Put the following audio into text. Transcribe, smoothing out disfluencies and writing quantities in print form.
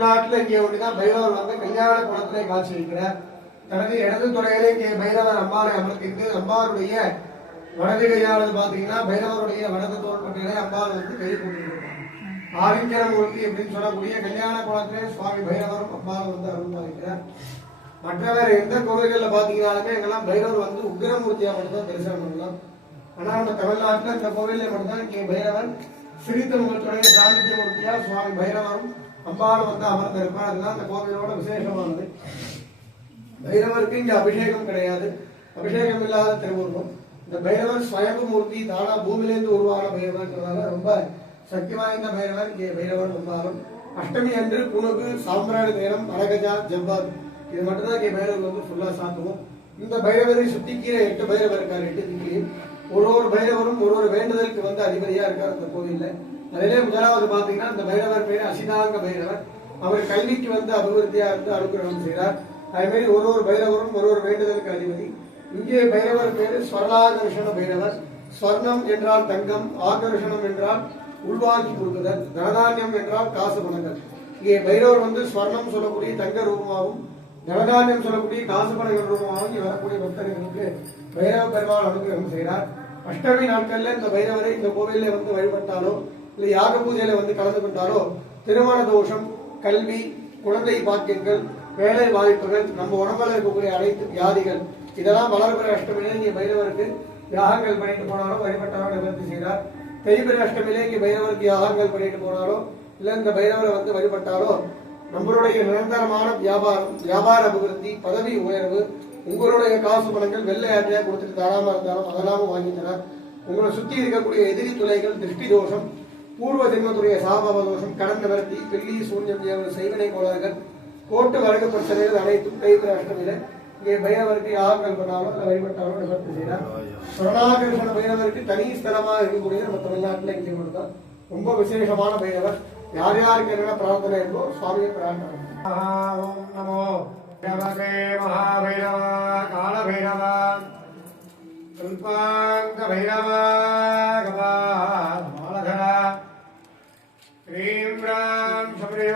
தமிழ்நாட்டில் இங்கே ஒன்றுதான் பைரவர் வந்து கல்யாண குளத்திலே காட்சி இருக்கிறார். தனது இடது துறையிலே இங்கே பைரவர் அம்பாளை அமர்த்திட்டு அம்பாளுடைய வலது கையானது பாத்தீங்கன்னா பைரவருடைய வலது தோள்பட்டியலை அம்பாள் வந்து கை கொண்டிருக்கிறார். ஆதித்யமூர்த்தி அப்படின்னு சொல்லக்கூடிய கல்யாண குளத்திலே சுவாமி பைரவரும் அம்பாள் வந்து அருள்பாலிக்கிறார். மற்றவர் எந்த கோவில்களில் பாத்தீங்கன்னாலுமே எங்கெல்லாம் பைரவர் வந்து உக்கிரமூர்த்தியா மட்டும்தான் தரிசனம் பண்ணலாம். ஆனா நம்ம தமிழ்நாட்டில் இந்த கோவிலில் மட்டும்தான் இங்கே பைரவர் சிரித்த முகத்துடைய சாநித்தியமூர்த்தியா சுவாமி பைரவரும் அம்பாளும் வந்து அமர்ந்திருப்பார். அதுதான் இந்த கோவிலோட விசேஷமானது. பைரவருக்கு இங்க அபிஷேகம் கிடையாது, அபிஷேகம் இல்லாத திருவுருவம். இந்த பைரவர் ஸ்வயம்பு மூர்த்தி, தானா பூமியிலிருந்து உருவான பைரவர்ன்றதால ரொம்ப சக்தி வாய்ந்த பைரவர் இங்கே பைரவர் அம்பாலும். அஷ்டமி அன்று புனுகு, சாம்பிராணி நேரம், அரகஜா, ஜவ்வாது இது மட்டும்தான் இங்கே பைரவர் வந்து ஃபுல்லா சாத்துவோம். இந்த பைரவரை சுத்தி கீழே 8 பைரவர் இருக்காரு. 8 திக்கிலையும் ஒரு பைரவரும் ஒரு வேண்டுதலுக்கு வந்து அதிபதியா இருக்கார் அந்த கோவில்ல. அதிலே முதலாவது பாத்தீங்கன்னா இந்த பைரவர் பேரு அசிதாங்க பைரவர். அவர் கல்விக்கு வந்து அபிவிருத்தியா இருந்து அனுகிரகம் செய்கிறார். அதே மாதிரி ஒரு பைரவரும் ஒரு வேண்டுதலுக்கு அதிபதி. இங்கே பைரவர் பேரு ஸ்வர்ணாகர்ஷண பைரவர். ஸ்வர்ணம் என்றால் தங்கம், ஆகர்ஷணம் என்றால் உள்வாங்கி கொடுக்குதல், தனதானியம் என்றால் காசு பணங்கள். இங்கே பைரவர் வந்து ஸ்வர்ணம் சொல்லக்கூடிய தங்க ரூபமாகவும் தனதானியம் சொல்லக்கூடிய காசு பணங்கள் ரூபமாகவும் இங்கே வரக்கூடிய பக்தர்களுக்கு பைரவ பெருமாள் அனுகிரகம் செய்கிறார். அஷ்டமி நாட்கள்ல இந்த பைரவரை இந்த கோவிலில் வந்து வழிபட்டாலோ இல்லை யாக பூஜையில வந்து கலந்து கொண்டாலோ திருமண தோஷம், கல்வி, குழந்தை பாக்கியங்கள், வேலை வாய்ப்புகள், நம்ம உடம்புல இருக்கக்கூடிய அனைத்து வியாதிகள் இதெல்லாம் வளர்பிற அஷ்டமியிலே இங்கே பைரவருக்கு யாகங்கள் பண்ணிட்டு போனாலோ வழிபட்டாலோ நிவர்த்தி செய்கிறார். தேய்பிற அஷ்டமியிலே இங்கே பைரவருக்கு யாகங்கள் பண்ணிட்டு போனாலோ இல்லை இந்த பைரவரை வந்து வழிபட்டாலோ நம்மளுடைய நிரந்தரமான வியாபார அபிவிருத்தி, பதவி உயர்வு, உங்களுடைய காசு பணங்கள் வெள்ளை யாத்திரையா கொடுத்துட்டு தராம இருந்தாலும் அதெல்லாமும் வாங்கி தரார். உங்களை சுத்தி இருக்கக்கூடிய எதிரி துளைகள், திருஷ்டி தோஷம், பூர்வ ஜென்மத்துடைய சாப தோஷம், கடன் நிவர்த்தி, பில்லி சூன்யம், செய்வினை கோளாறுகள், கோட்டு வழக்கு பிரச்சனைகள் அனைத்தும் தேய்பிற அஷ்டமியில இங்கே பைரவருக்கு யாகங்கள் பண்ணாலும் இல்லை வழிபட்டாலும் நிவர்த்தி செய்கிறார். ஸ்வர்ணாகர்ஷண பைரவருக்கு தனி ஸ்தலமாக இருக்கக்கூடிய நம்ம தமிழ்நாட்டில் இங்கே மட்டும்தான் ரொம்ப விசேஷமான பைரவர். யார் யாருக்கு என்ன பிரார்த்தனை இருக்கோ சுவாமியை பிரார்த்தனை. நமோ நமதே மகாபைரவ கால பைரவ கல்பாங்க பைரவ கபாலதர ஸ்ரீம் ராம் சபரி